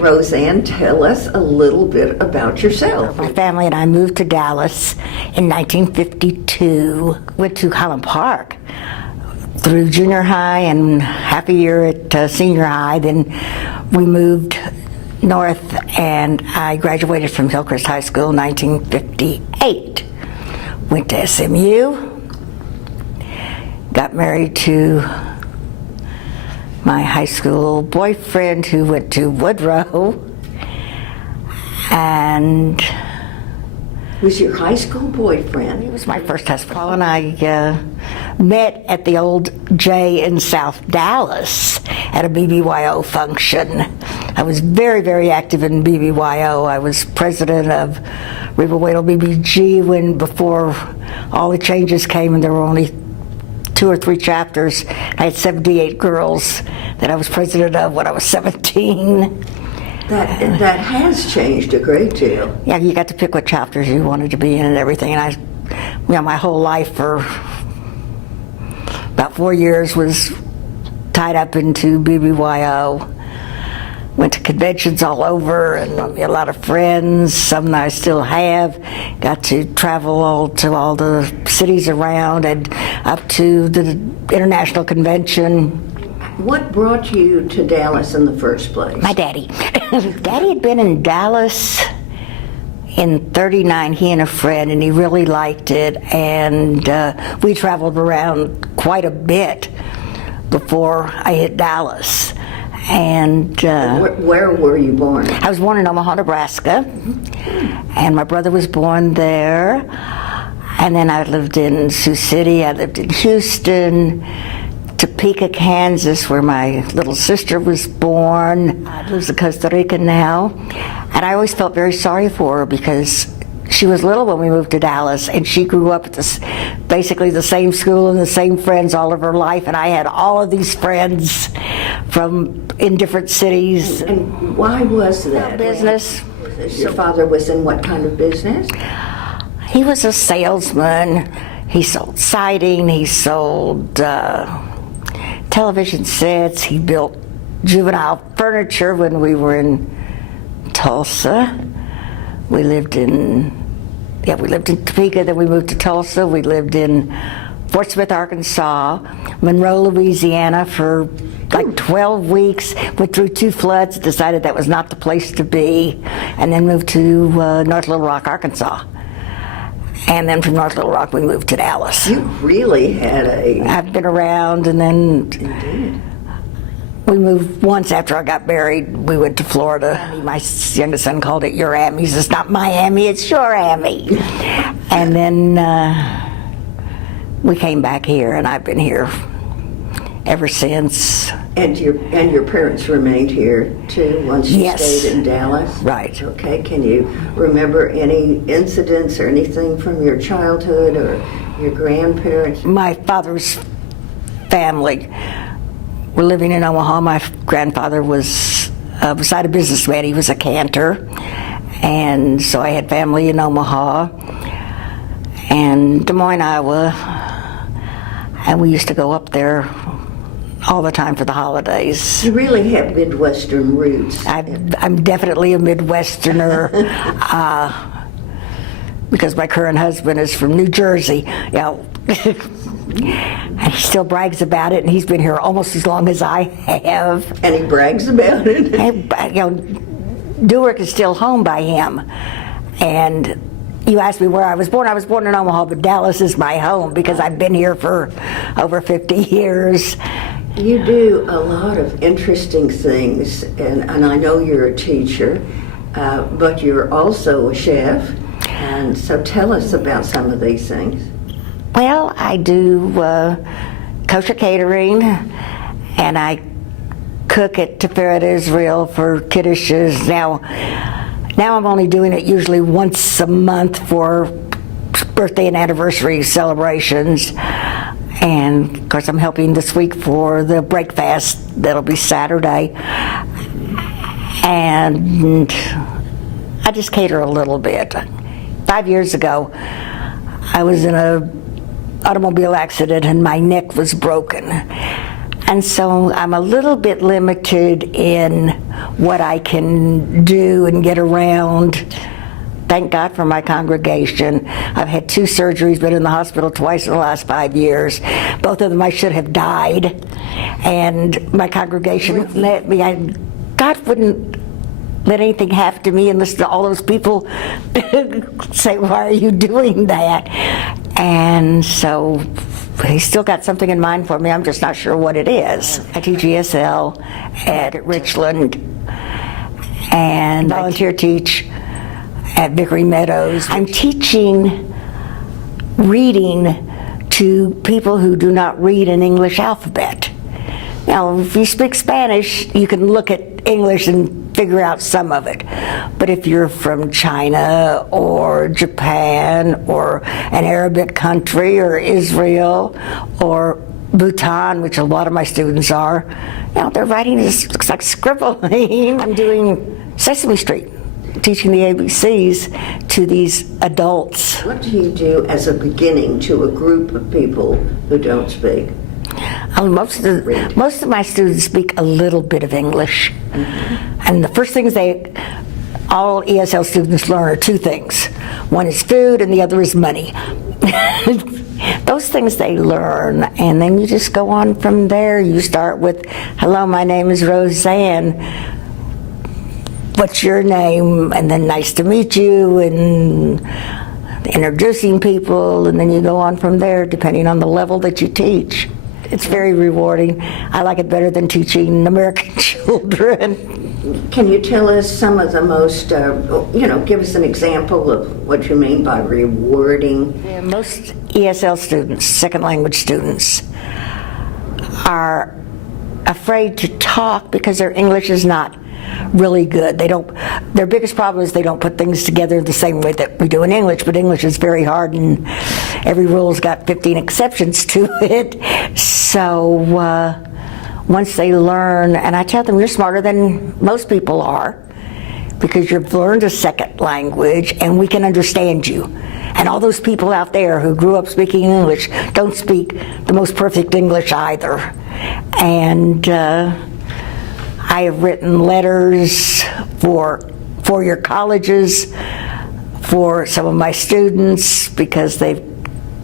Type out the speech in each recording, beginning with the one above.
Rozann, tell us a little bit about yourself. My family and I moved to Dallas in 1952. Went to Highland Park through junior high and half a year at senior high. Then we moved north and I graduated from Hillcrest High School in 1958. Went to SMU, got married to my high school boyfriend who went to Woodrow, and Was your high school boyfriend? he was my first husband. Paul and I met at the old J in South Dallas at a BBYO function. I was very, very active in BBYO. I was president of Riverway BBG before all the changes came and there were only 2 or 3 chapters. I had 78 girls that I was president of when I was 17. That has changed a great deal. Yeah, you got to pick what chapters you wanted to be in and everything. And my whole life for about 4 years was tied up into BBYO. Went to conventions all over and made a lot of friends, some that I still have. Got to travel to all the cities around and up to the international convention. What brought you to Dallas in the first place? My daddy. Daddy had been in Dallas in '39, he and a friend, and he really liked it. And we traveled around quite a bit before I hit Dallas. And where were you born? I was born in Omaha, Nebraska, and my brother was born there. And then I lived in Sioux City, I lived in Houston, Topeka, Kansas, where my little sister was born. I live in Costa Rica now, and I always felt very sorry for her because she was little when we moved to Dallas, and she grew up at basically the same school and the same friends all of her life, and I had all of these friends in different cities. And why was that? Business. Your father was in what kind of business? He was a salesman. He sold siding, he sold television sets, he built juvenile furniture when we were in Tulsa. We lived in Topeka, then we moved to Tulsa. We lived in Fort Smith, Arkansas, Monroe, Louisiana for like 12 weeks, went through 2 floods, decided that was not the place to be, and then moved to North Little Rock, Arkansas. And then from North Little Rock, we moved to Dallas. You really had I've been around, and then Indeed. we moved once after I got married. We went to Florida. My youngest son called it Urami. He says, "It's not Miami, it's Urami." And then we came back here, and I've been here ever since. And your parents remained here too once you Yes. stayed in Dallas? Right. Okay, can you remember any incidents or anything from your childhood or your grandparents? My father's family were living in Omaha. My grandfather was beside a businessman. He was a cantor. And so I had family in Omaha and Des Moines, Iowa. And we used to go up there all the time for the holidays. You really have Midwestern roots. I'm definitely a Midwesterner because my current husband is from New Jersey. And he still brags about it, and he's been here almost as long as I have. And he brags about it. Newark is still home by him. And you asked me where I was born. I was born in Omaha, but Dallas is my home because I've been here for over 50 years. You do a lot of interesting things, and I know you're a teacher, but you're also a chef. And so tell us about some of these things. Well, I do kosher catering, and I cook at Tiferet Israel for kiddushes. Now I'm only doing it usually once a month for birthday and anniversary celebrations. And of course I'm helping this week for the break fast that'll be Saturday. And I just cater a little bit. 5 years ago, I was in a automobile accident and my neck was broken. And so I'm a little bit limited in what I can do and get around. Thank God for my congregation. I've had 2 surgeries, been in the hospital twice in the last 5 years. Both of them I should have died. And my congregation let me, God wouldn't let anything happen to me and listen to all those people say, why are you doing that? And so he's still got something in mind for me. I'm just not sure what it is. I teach ESL at Richland and volunteer teach at Vickery Meadows. I'm teaching reading to people who do not read an English alphabet. Now, if you speak Spanish, you can look at English and figure out some of it. But if you're from China or Japan or an Arabic country or Israel or Bhutan, which a lot of my students are, their writing looks like scribbling. I'm doing Sesame Street, teaching the ABCs to these adults. What do you do as a beginning to a group of people who don't speak? Most of my students speak a little bit of English. Mm-hmm. And the first things all ESL students learn are 2 things. One is food and the other is money. Those things they learn, and then you just go on from there. You start with, hello, my name is Rozann. What's your name? And then nice to meet you, and introducing people, and then you go on from there depending on the level that you teach. It's very rewarding. I like it better than teaching American children. Can you tell us some of the most, give us an example of what you mean by rewarding? Yeah, most ESL students, second language students, are afraid to talk because their English is not really good. Their biggest problem is they don't put things together the same way that we do in English, but English is very hard and every rule's got 15 exceptions to it. So once they learn, and I tell them, you're smarter than most people are because you've learned a second language and we can understand you. And all those people out there who grew up speaking English don't speak the most perfect English either. And I have written letters for 4-year colleges for some of my students because they've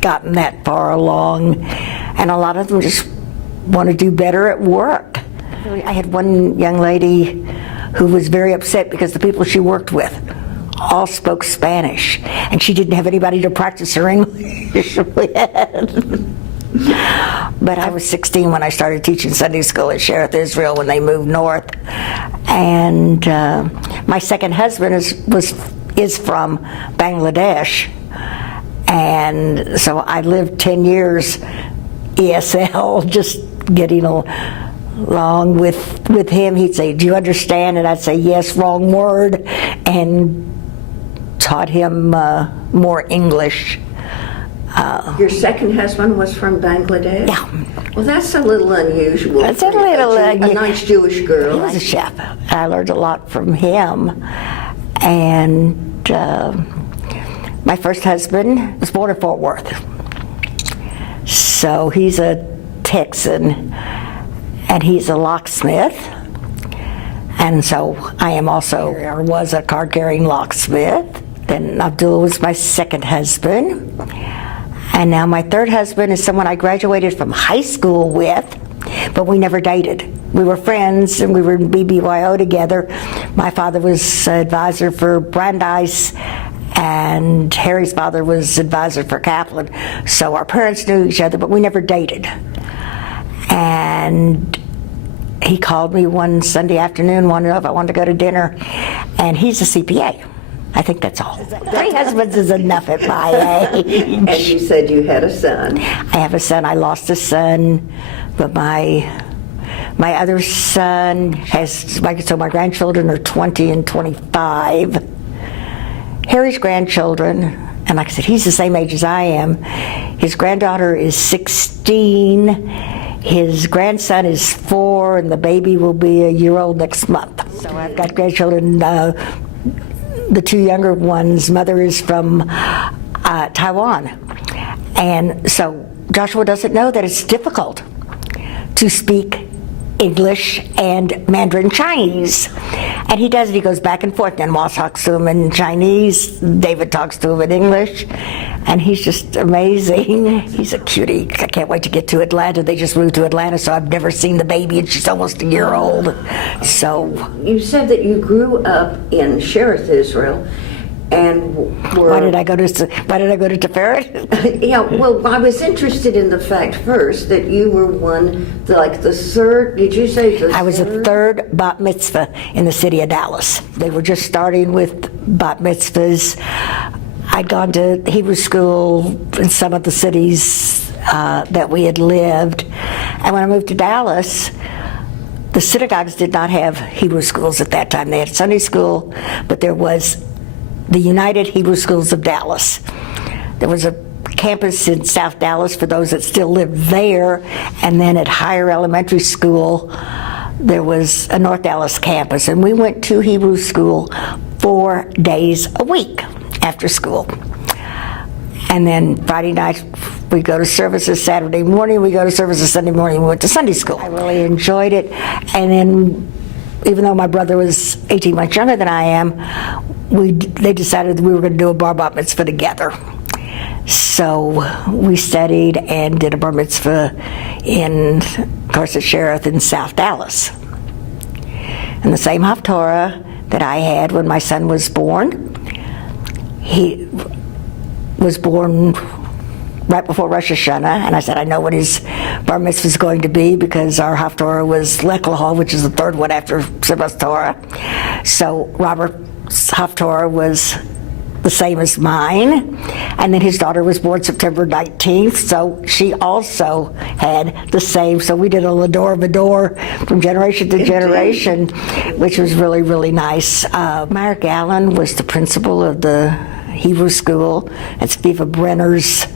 gotten that far along, and a lot of them just want to do better at work. I had one young lady who was very upset because the people she worked with all spoke Spanish, and she didn't have anybody to practice her English with. But I was 16 when I started teaching Sunday school at Shereth Israel when they moved north. And my second husband is from Bangladesh. And so I lived 10 years ESL, just getting along with him. He'd say, do you understand? And I'd say, yes, wrong word. And taught him more English. Your second husband was from Bangladesh? Yeah. Well, that's a little unusual. It's a little a nice Jewish girl. He was a chef. I learned a lot from him. And my first husband was born in Fort Worth. So he's a Texan, and he's a locksmith. And so I am also, or was a card-carrying locksmith. Then Abdullah was my second husband. And now my third husband is someone I graduated from high school with, but we never dated. We were friends and we were in BBYO together. My father was advisor for Brandeis and Harry's father was advisor for Kaplan. So our parents knew each other, but we never dated. And he called me one Sunday afternoon, wanted to know if I wanted to go to dinner, and he's a CPA. I think that's all. 3 husbands is enough at my age. And you said you had a son. I have a son. I lost a son, but my other son has, so my grandchildren are 20 and 25. Harry's grandchildren, and like I said, he's the same age as I am. His granddaughter is 16. His grandson is 4, and the baby will be a year old next month. So I've got grandchildren. The 2 younger ones' mother is from Taiwan. And so Joshua doesn't know that it's difficult to speak English and Mandarin Chinese. And he does it, he goes back and forth. Then Walt talks to him in Chinese, David talks to him in English, and he's just amazing. He's a cutie. I can't wait to get to Atlanta. They just moved to Atlanta, so I've never seen the baby, and she's almost a year old. So You said that you grew up in Cherith, Israel, and were... why did I go to Tiferet? Yeah, well, I was interested in the fact first that you were one, like the third, did you say the I was the third bat mitzvah in the city of Dallas. They were just starting with bat mitzvahs. I'd gone to Hebrew school in some of the cities that we had lived. And when I moved to Dallas, the synagogues did not have Hebrew schools at that time. They had Sunday school, but there was the United Hebrew Schools of Dallas. There was a campus in South Dallas for those that still lived there, and then at higher elementary school, there was a North Dallas campus, and we went to Hebrew school 4 days a week after school. And then Friday night, we go to services. Saturday morning, we go to services. Sunday morning, we went to Sunday school. I really enjoyed it. And then, even though my brother was 18 months younger than I am, they decided that we were going to do a bar mitzvah together. So we studied and did a bar mitzvah in, of course, at Cherith in South Dallas. And the same Haftorah that I had when my son was born, he was born right before Rosh Hashanah, and I said, I know what his bar mitzvah is going to be because our Haftorah was Lech Leho, which is the third one after Simchas Torah. So Robert's Haftorah was the same as mine, and then his daughter was born September 19th, so she also had the same. So we did a Lador Vador from generation to generation, which was really, really nice. Meyer Gallen was the principal of the Hebrew school. That's Viva Brenner's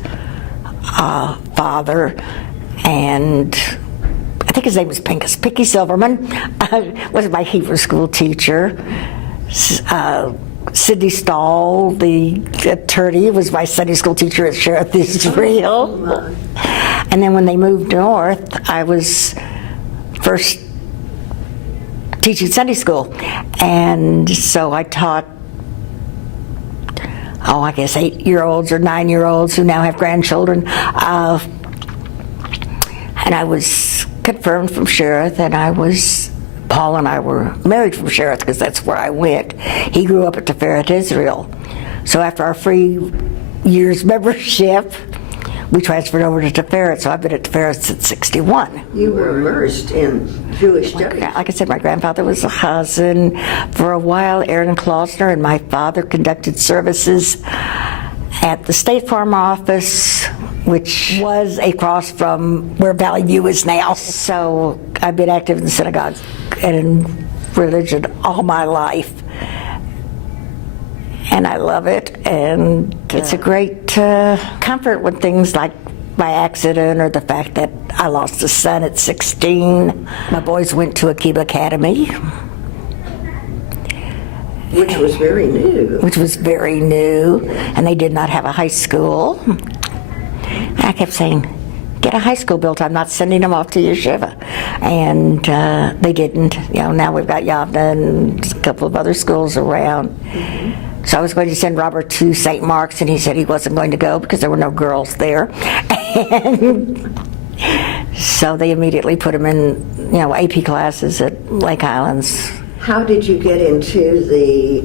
father, and I think his name was Pincus. Picky Silverman was my Hebrew school teacher. Sidney Stahl, the attorney, was my Sunday school teacher at Cherith Israel. And then when they moved north, I was first teaching Sunday school. And so I taught, I guess 8-year-olds or 9-year-olds who now have grandchildren. And I was confirmed from Cherith, and Paul and I were married from Cherith because that's where I went. He grew up at Tiferet Israel. So after our 3 years membership, we transferred over to Tiferet. So I've been at Tiferet since '61. You were immersed in Jewish studies. Like I said, my grandfather was a chazan. For a while, Aaron Klausner and my father conducted services at the State Farm office, which was across from where Valley View is now. So I've been active in the synagogue and in religion all my life. And I love it, and it's a great comfort when things like by accident or the fact that I lost a son at 16. My boys went to Akiba Academy. Which was very new. Which was very new, and they did not have a high school. And I kept saying, get a high school built. I'm not sending them off to yeshiva. And they didn't. Now we've got Yavna and a couple of other schools around. Mm-hmm. So I was going to send Robert to St. Mark's, and he said he wasn't going to go because there were no girls there. And so they immediately put him in, AP classes at Lake Highlands. How did you get into the